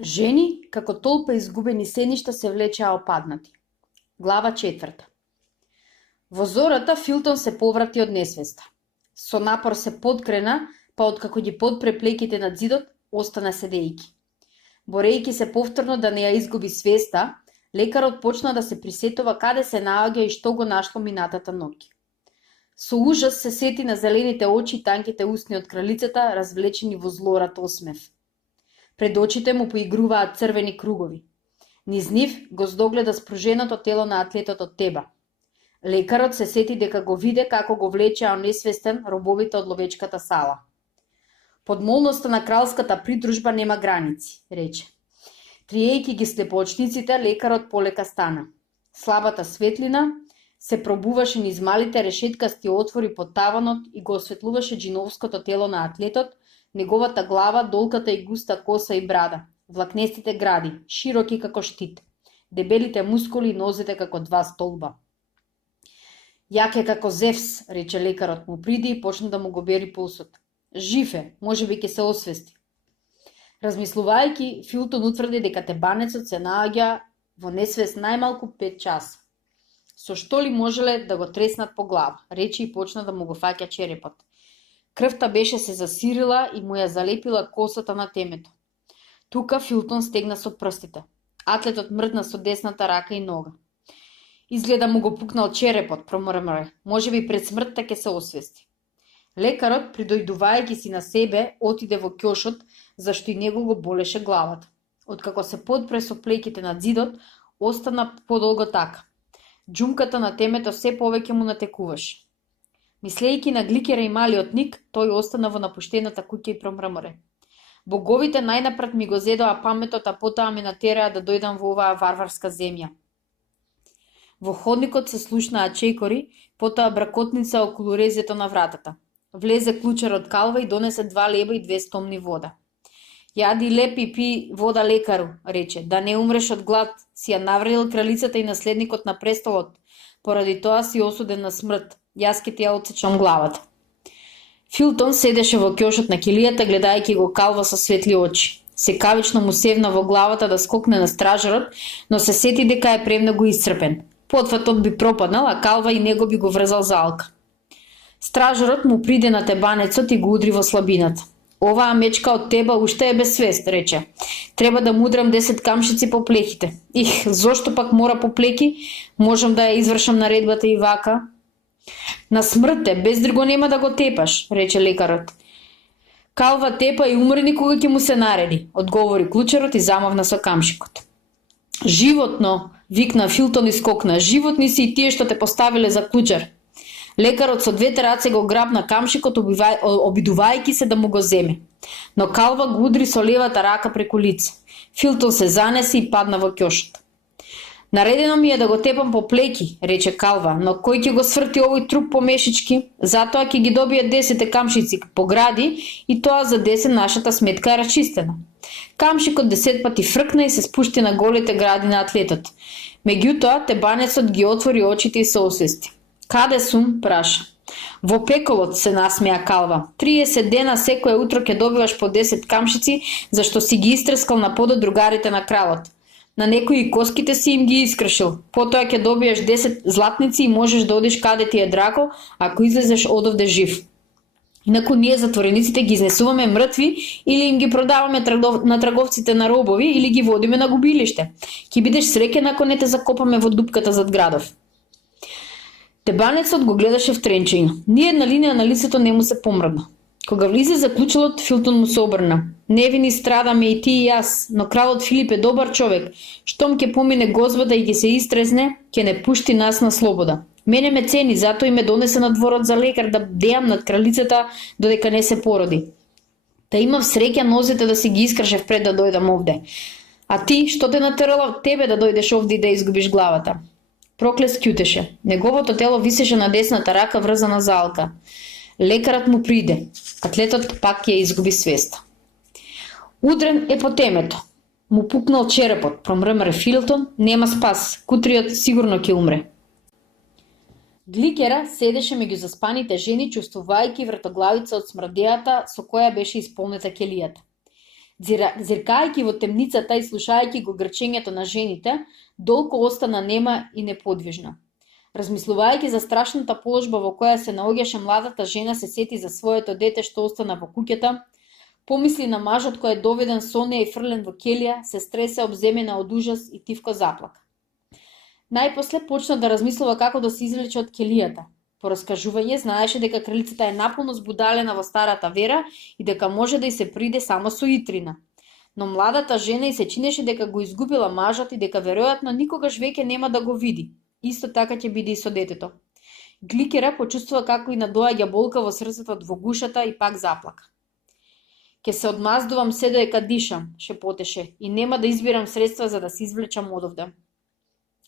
Жени, како толпа изгубени сеништа се влечеа опаднати. Глава 4. Во зората Филтон се поврати од несвеста. Со напор се подкрена, па откако ги подпре плеките над зидот, остана седејќи. Борејќи се повторно да не ја изгуби свеста, лекарот почна да се присетува каде се наоѓа и што го нашло минатата ноќ. Со ужас се сети на зелените очи и танките усни од кралицата, развлечени во злорат осмев. Пред очите му поигруваат црвени кругови. Низ нив го здогледа спруженото тело на атлетот од Теба. Лекарот се сети дека го виде како го влечеа несвестен робовите од ловечката сала. Подмолноста на кралската придружба нема граници, рече. Триејќи ги слепоочниците, лекарот полека стана. Слабата светлина се пробуваше низ малите решеткасти отвори под таванот и го осветлуваше джиновското тело на атлетот, неговата глава, долката и густа коса и брада, влакнестите гради, широки како штит, дебелите мускули и нозете како два столба. Јак е како Зевс, рече лекарот, му приди и почна да му го бери пулсот. Жив е, можеби ќе се освести. Размислувајќи, Филтон утврди дека тебанецот се наоѓа во несвест најмалку 5 часа. Со што ли можеле да го треснат по глава, рече и почна да му го фаќа черепот. Крвта беше се засирила и му ја залепила косата на темето. Тука Филтон стегна со прстите. Атлетот мрдна со десната рака и нога. Изгледа му го пукнал черепот, промрмре. Можеби пред смртта ќе се освести. Лекарот, придојдувајќи си на себе, отиде во ќошот, зашто и него го болеше главата. Откако се подпре со плеките над зидот, остана подолго така. Џумката на темето се повеќе му натекуваше. Мислејќи на Гликера и малиот Ник, тој остана во напуштената куќа и промрмре. Боговите најнапред ми го зедоа паметот, а потоа ме натераа да дојдам во оваа варварска земја. Во ходникот се слушнаа чекори, потоа бракотница околу резето на вратата. Влезе клучар од калва и донесе 2 леба и 2 стомни вода. Јади леп и пи вода, лекару, рече, да не умреш од глад, си ја навредил кралицата и наследникот на престолот. Поради тоа си осуден на смрт. Јас ќе ти ја отсечам главата. Филтон седеше во ќошот на килијата, гледајќи го калва со светли очи. Секавично му севна во главата да скокне на стражарот, но се сети дека е премногу исцрпен. Потфатот би пропаднал, а калва и него би го врзал за алка. Стражарот му приде на тебанецот и го удри во слабината. Оваа мечка од Теба уште е без свест, рече. Треба да му удрам 10 камшици по плеките. Их, зошто пак мора по плеки? Можам да ја извршам наредбата и вака. На смрт е, без друго нема да го тепаш, рече лекарот. Калва тепа и умрени кога ќе му се нареди, одговори клучарот и замавна со камшикот. Животно, викна Филтон и скокна. Животни си и тие што те поставиле за клучар. Лекарот со двете раце го грабна камшикот, обидувајќи се да му го земе. Но калва го удри со левата рака преку лице. Филтон се занеси и падна во ќошот. Наредено ми е да го тепам по плеки, рече калва, но кој ќе го сврти овој труп помешички? Затоа ќе ги добие 10 камшици по гради и тоа за 10 нашата сметка е расчистена. Камшикот 10 пати фркна и се спушти на голите гради на атлетот. Меѓутоа, тебанецот ги отвори очите и се освести. Каде сум? Праша. Во пеколот, се насмеа калва. 30 дена секое утро ќе добиваш по 10 камшици, зашто си ги истрескал на подот другарите на кралот. На некои коските си им ги искршил. Потоа ќе добиеш 10 златници и можеш да одиш каде ти е драго, ако излезеш одовде жив. Инаку ние затворениците ги изнесуваме мртви или им ги продаваме на трговците на робови или ги водиме на губилиште. Ќе бидеш среќен ако не те закопаме во дупката зад градов. Тебанецот го гледаше втренчено. Ни една линија на лицето не му се помрдна. Кога влизе заклучалот, Филтон му се обрна. Невини страдаме и ти и јас, но кралот Филип е добар човек. Штом ќе помине гозбата и ќе се истрезне, ќе не пушти нас на слобода. Мене ме цени, затоа и ме донесе на дворот за лекар да бдеам над кралицата додека не се породи. Та имав среќа нозете да си ги искршев пред да дојдам овде. А ти, што те натерала тебе да дојдеш овде и да изгубиш главата? Проклес кјутеше. Неговото тело висеше на десната рака врзана за алка. Лекарот му приде. Атлетот пак ја изгуби свеста. Удрен е по темето. Му пукнал черепот, промрмре Филтон, нема спас, кутриот сигурно ќе умре. Гликера седеше меѓу заспаните жени, чувствувајќи вртоглавица од смрдејата со која беше исполнета келијата. Зиркајќи во темницата и слушајќи го грчењето на жените, Долко остана нема и неподвижна. Размислувајќи за страшната положба во која се наоѓаше младата жена, се сети за своето дете што остана во куќата, помисли на мажот кој е доведен со неја и фрлен во келија, се стресе обземена од ужас и тивко заплака. Најпосле почна да размислува како да се извлече од келијата. По раскажување знаеше дека кралицата е наполно збудалена во старата вера и дека може да й се приде само со итрина. Но младата жена и се чинеше дека го изгубила мажот и дека веројатно никогаш веќе нема да го види. Исто така ќе биде и со детето. Гликера почувствува како и надоаѓа болка во срцето во гушата и пак заплака. Ке се одмаздувам се додека дишам, шепотеше, и нема да избирам средства за да се извлечам одовде.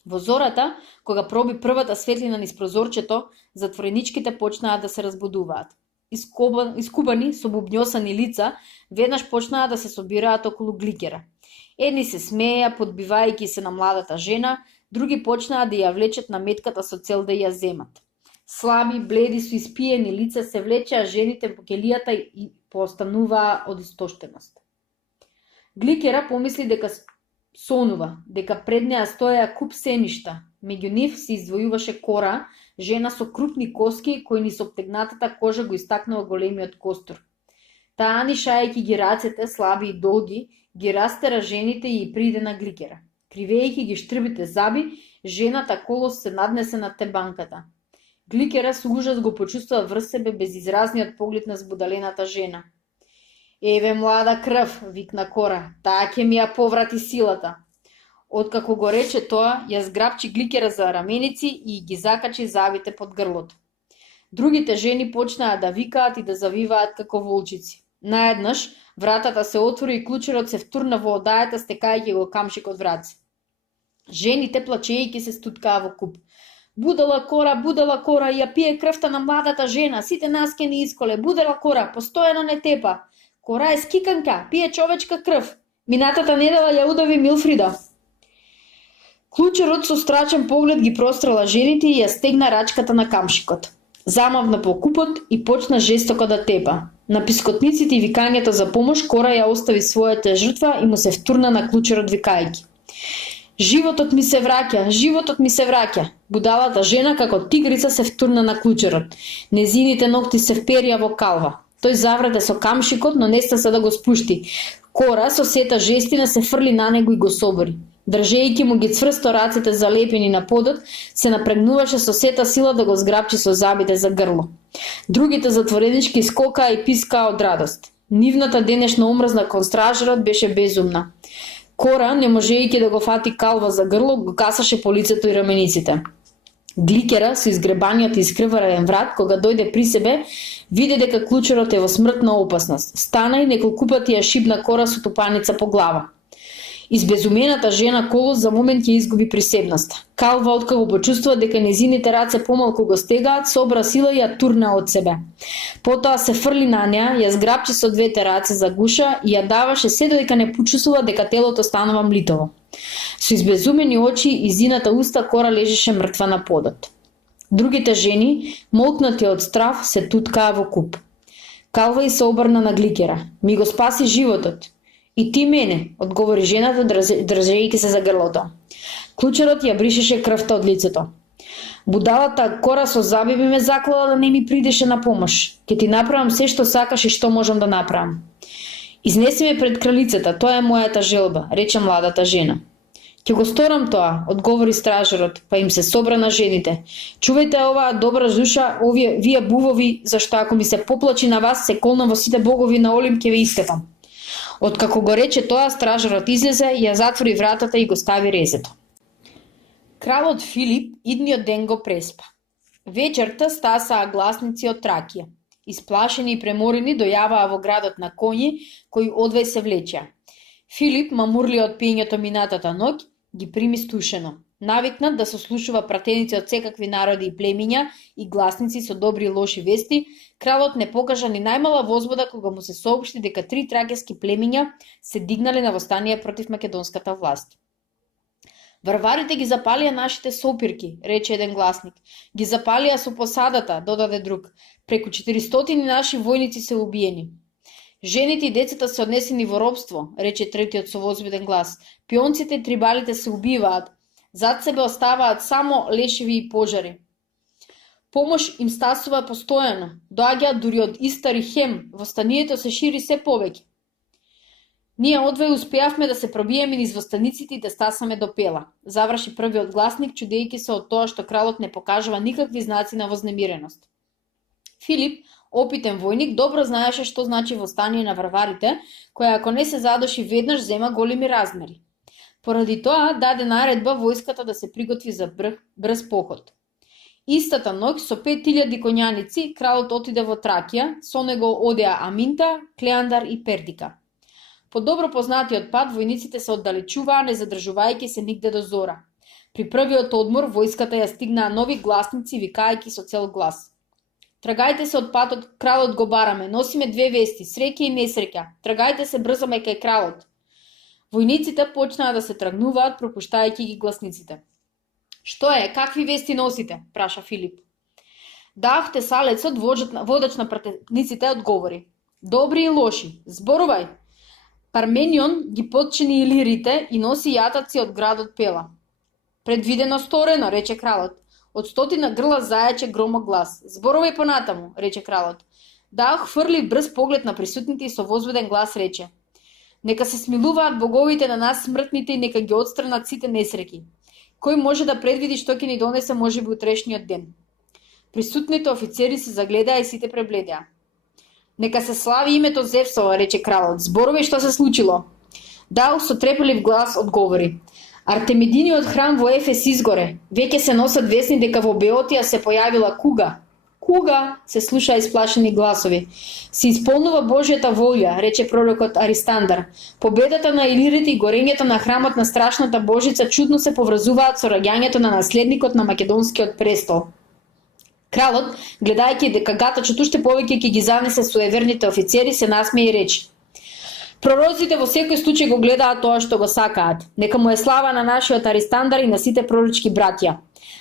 Во зората, кога проби првата светлина низ прозорчето, затвореничките почнаа да се разбудуваат. Искубани со бубњосани лица, веднаш почнаа да се собираат околу Гликера. Едни се смееа, подбивајќи се на младата жена, други почнаа да ја влечат на метката со цел да ја земат. Слаби, бледи, со испиени лица се влечеа жените по келијата и постануваа од истоштеност. Гликера помисли дека сонува, дека пред неа стоеа куп сеништа. Меѓу нив се издвојуваше Кора, жена со крупни коски кои низ обтегнатата кожа го истакнува големиот костур. Таа нишајќи ги рацете, слаби и долги, ги растера жените и приде на Гликера. Кривејќи ги штрбите заби, жената колос се наднесе над тебанката. Гликера со ужас го почувствува врз себе безизразниот поглед на збудалената жена. Еве млада крв, викна Кора, таа ќе ми ја поврати силата. Откако го рече тоа, ја зграбчи Гликера за раменици и ги закачи завите под грлото. Другите жени почнаа да викаат и да завиваат како волчици. Наеднаш, вратата се отвори и клучерот се втурна во одајата, стекајќи го камшик од враци. Жените, плачејќи, се стуткаа во куп. Будала Кора, ја пие крвта на младата жена, сите нас ке ни исколе. Будала Кора, постојано не тепа. Кора е скиканка, пие човечка крв. Минатата недела ја удави Милфрида. Клучерот со страчен поглед ги прострела жените и ја стегна рачката на камшикот. Замавна по купот и почна жестоко да тепа. На пискотниците и викањето за помош, Кора ја остави својата жртва и му се втурна на клучерот викајќи. Животот ми се враќа, животот ми се враќа. Будалата жена како тигрица се втурна на клучерот. Незините ногти се вперија во калва. Тој завреде со камшикот, но не стаса да го спушти. Кора со сета жестина се фрли на него и го собори. Држејќи му ги цврсто рацете залепени на подот, се напрегнуваше со сета сила да го зграбчи со забите за грло. Другите затворенички скокаа и пискаа од радост. Нивната денешна омрзна кон стражарот беше безумна. Кора, не можејќи да го фати калва за грло, го касаше по лицето и рамениците. Гликера, со изгребаниот и искрварен врат, кога дојде при себе, виде дека клучерот е во смртна опасност. Стана и неколку пати ја шибна Кора со тупаница по глава. Избезумената жена колос за момент ќе изгуби присебноста. Калва, откако почувствува дека незините раце помалку го стегаат, собра сила и ја турна од себе. Потоа се фрли на неа, ја зграбчи со двете раце за гуша и ја даваше се додека не почувствува дека телото станува млитово. Со избезумени очи и зината уста, Кора лежеше мртва на подот. Другите жени, молкнати од страв, се туткаа во куп. Калва и се обрна на Гликера. Ми го спаси животот. И ти мене, одговори жената, држејќи се за грлото. Клучерот ја бришеше крвта од лицето. Будалата Кора со заби ме заклала да не ми придеше на помош. Ке ти направам се што сакаш и што можам да направам. Изнеси ме пред кралицата, тоа е мојата желба, рече младата жена. Ќе го сторам тоа, одговори стражарот, па им се собра на жените. Чувајте оваа добра душа, вие бувови, зашто ако ми се поплачи на вас, се колнам во сите богови на Олимп ќе ве истепам. Откако го рече тоа, стражарот излезе, ја затвори вратата и го стави резето. Кралот Филип идниот ден го преспа. Вечерта стасаа гласници од Тракија. Исплашени и преморени дојаваа во градот на коњи, кои одвај се влечеа. Филип, мамурли од пиењето минатата ноќ, ги прими стушено. Навикнат да сослушува пратеници од секакви народи и племиња и гласници со добри и лоши вести, кралот не покажа ни најмала возбуда кога му се соопшти дека 3 тракески племиња се дигнале на востание против македонската власт. Варварите ги запалија нашите сопирки, рече еден гласник. Ги запалија со посадата, додаде друг. Преку 400 наши војници се убиени. Жените и децата се однесени во робство, рече третиот со возбуден глас. Пионците и трибалите се убиваат. Зад себе оставаат само лешеви и пожари. Помош им стасува постојано. Доаѓаат дури од Истар и Хем. Востанието се шири се повеќе. Ние одвај успеавме да се пробиеме низ востаниците и да стасаме до Пела. Заврши првиот гласник, чудејќи се од тоа што кралот не покажува никакви знаци на вознемиреност. Филип, опитен војник, добро знаеше што значи востание на варварите, која ако не се задуши веднаш зема големи размери. Поради тоа даде наредба војската да се приготви за брз поход. Истата ноќ со 5000 коњаници кралот отиде во Тракија, со него одеа Аминта, Клеандар и Пердика. По добро познатиот пат војниците се оддалечуваа, не задржувајќи се нигде до зора. При првиот одмор војската ја стигнаа нови гласници викајќи со цел глас: Трагајте се од патот, кралот го бараме, носиме две вести, среќа и несреќа. Трагајте се брзо кај кралот. Војниците почнаа да се тргнуваат, пропуштајќи ги гласниците. Што е, какви вести носите? Праша Филип. Даах Тесалецот, водач на пратениците, одговори: Добри и лоши, зборувај. Парменион ги подчини илирите и носи јатаци од градот Пела. Предвидено сторено, рече кралот. Од 100 грла зајаче громок глас. Зборувај понатаму, рече кралот. Даах фрли брз поглед на присутните и со возбуден глас рече: Нека се смилуваат боговите на нас смртните и нека ги отстранат сите несреќи. Кој може да предвиди што ќе ни донесе можеби утрешниот ден? Присутните офицери се загледаа и сите пребледеа. Нека се слави името Зевсова, рече кралот. Зборувај што се случило. Даух со трепелив глас одговори: Артемидиниот храм во Ефес изгоре. Веќе се носат весни дека во Беотија се појавила куга. Куга, се слушаа исплашени гласови. Се исполнува Божјата волја, рече пророкот Аристандар. Победата на илирите и горењето на храмот на страшната Божица чудно се поврзуваат со раѓањето на наследникот на македонскиот престол. Кралот, гледајќи дека гатачот уште повеќе ќе ги занесе суеверните офицери, се насмеа и рече: Пророците во секој случај го гледаат тоа што го сакаат. Нека му е слава на нашиот Аристандар и на сите пророчки браќа.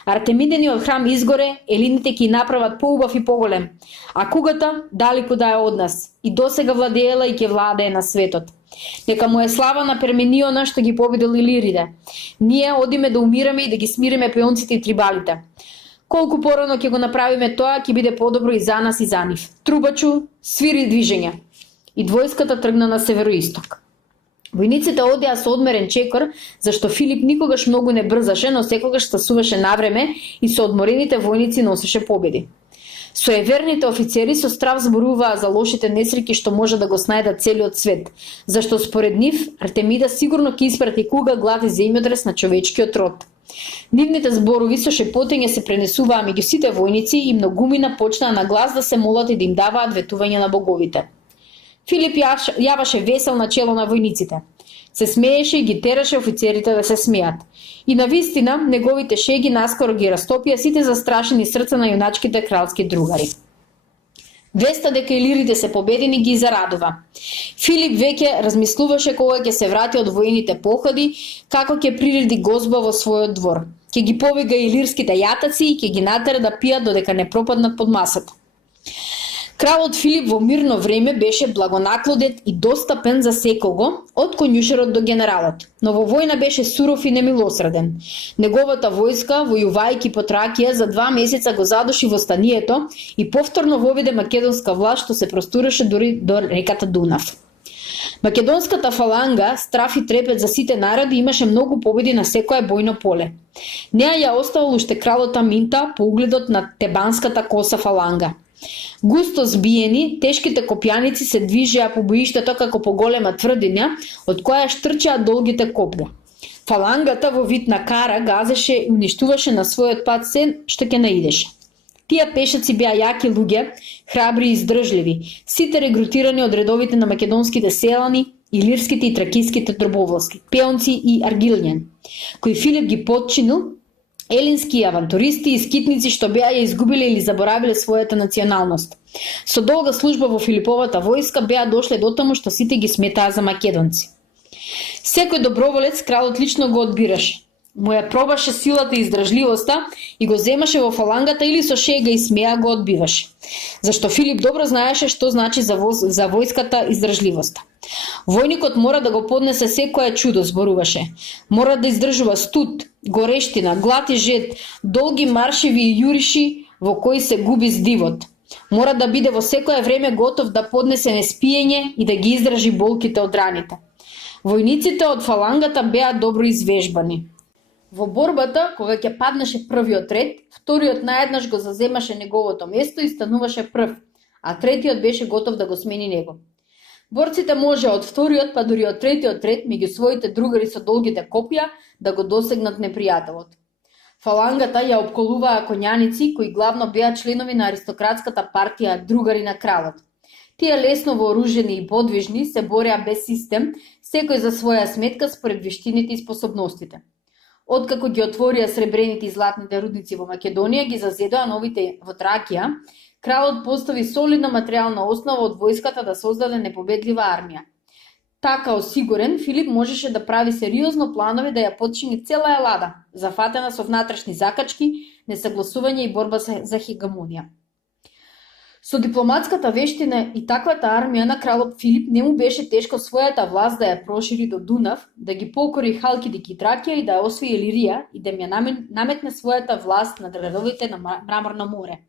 Артемидениот храм изгоре, елините ќе направат поубав и поголем, а кугата далеку да е од нас, и досега владеела и ќе владее на светот. Нека му е слава на Пермениона што ги победил илирите. Ние одиме да умираме и да ги смириме пеонците и трибалите. Колку порано ќе го направиме тоа, ќе биде подобро и за нас и за нив. Трубачу, свири движење. И двојската тргна на североисток. Војниците одеа со одмерен чекор, зашто Филип никогаш многу не брзаше, но секогаш стасуваше навреме и со одморените војници носеше победи. Суеверните офицери со страв зборуваа за лошите несреќи што може да го снајдат целиот свет, зашто според нив Артемида сигурно ќе испрати куга, глад и земјотрес на човечкиот род. Нивните зборови со шепотење се пренесуваа меѓу сите војници и многумина почнаа на глас да се молат и да им даваат ветување на боговите. Филип јаваше весел на чело на војниците. Се смееше и ги тераше офицерите да се смеат. И навистина, неговите шеги наскоро ги растопија сите застрашени срца на јуначките кралски другари. Веста дека илирите се победени ги зарадува. Филип веќе размислуваше кога ќе се врати од воените походи, како ќе приреди гозба во својот двор. Ќе ги повега илирските јатаци и ќе ги натера да пијат додека не пропаднат под масата. Кралот Филип во мирно време беше благонаклоден и достапен за секого, од конјушерот до генералот, но во војна беше суров и немилосреден. Неговата војска, војувајќи по Тракија, за 2 месеца го задуши востанието и повторно воведе македонска власт што се простуреше дури до реката Дунав. Македонската фаланга, страф и трепет за сите народи, имаше многу победи на секое бојно поле. Неа ја оставил уште кралот Аминта по угледот на тебанската коса фаланга. Густо збиени, тешките копјаници се движеа по боиштето како по голема тврдиња, од која штрчеа долгите копја. Фалангата во вид на кара газеше и уништуваше на својот пат се што ќе наидеше. Тие пешаци беа јаки луѓе, храбри и издржливи, сите регрутирани од редовите на македонските селани, илирските и тракиските дробовласки, пеонци и аргилњани, кои Филип ги подчинил, елински авантуристи и скитници што беа ја изгубиле или заборавиле својата националност. Со долга служба во Филиповата војска беа дошле до таму што сите ги сметаа за македонци. Секој доброволец кралот лично го одбираше. му ја пробаше силата и издржливоста и го земаше во фалангата или со шега и смеа го одбиваше. Зашто Филип добро знаеше што значи за војската издржливоста. Војникот мора да го поднесе секое чудо, зборуваше. Мора да издржува студ, горештина, глад и жед, долги маршеви и јуриши во кои се губи здивот. Мора да биде во секое време готов да поднесе неспиење и да ги издржи болките од раните. Војниците од фалангата беа добро извежбани. Во борбата, кога ќе паднеше првиот ред, вториот наеднаш го заземаше неговото место и стануваше прв, а третиот беше готов да го смени него. Борците може од вториот па дури од третиот ред меѓу своите другари со долгите копја да го досегнат непријателот. Фалангата ја опколуваа коњаници кои главно беа членови на аристократската партија другари на кралот. Тие лесно вооружени и подвижни се бореа без систем, секој за своја сметка според вештините и способностите. Откако ги отворија сребрените и златните рудници во Македонија, ги зазедоа новите во Тракија, кралот постави солидна материјална основа од војската да создаде непобедлива армија. Така осигурен, Филип можеше да прави сериозно планови да ја подчини цела Елада, зафатена со внатрешни закачки, несагласување и борба за хегемонија. Со дипломатската вештина и таквата армија на кралот Филип не му беше тешко својата власт да ја прошири до Дунав, да ги покори Халкидик и Тракија и да ја освои Илирија и да ја наметне својата власт на градовите на Мраморно море.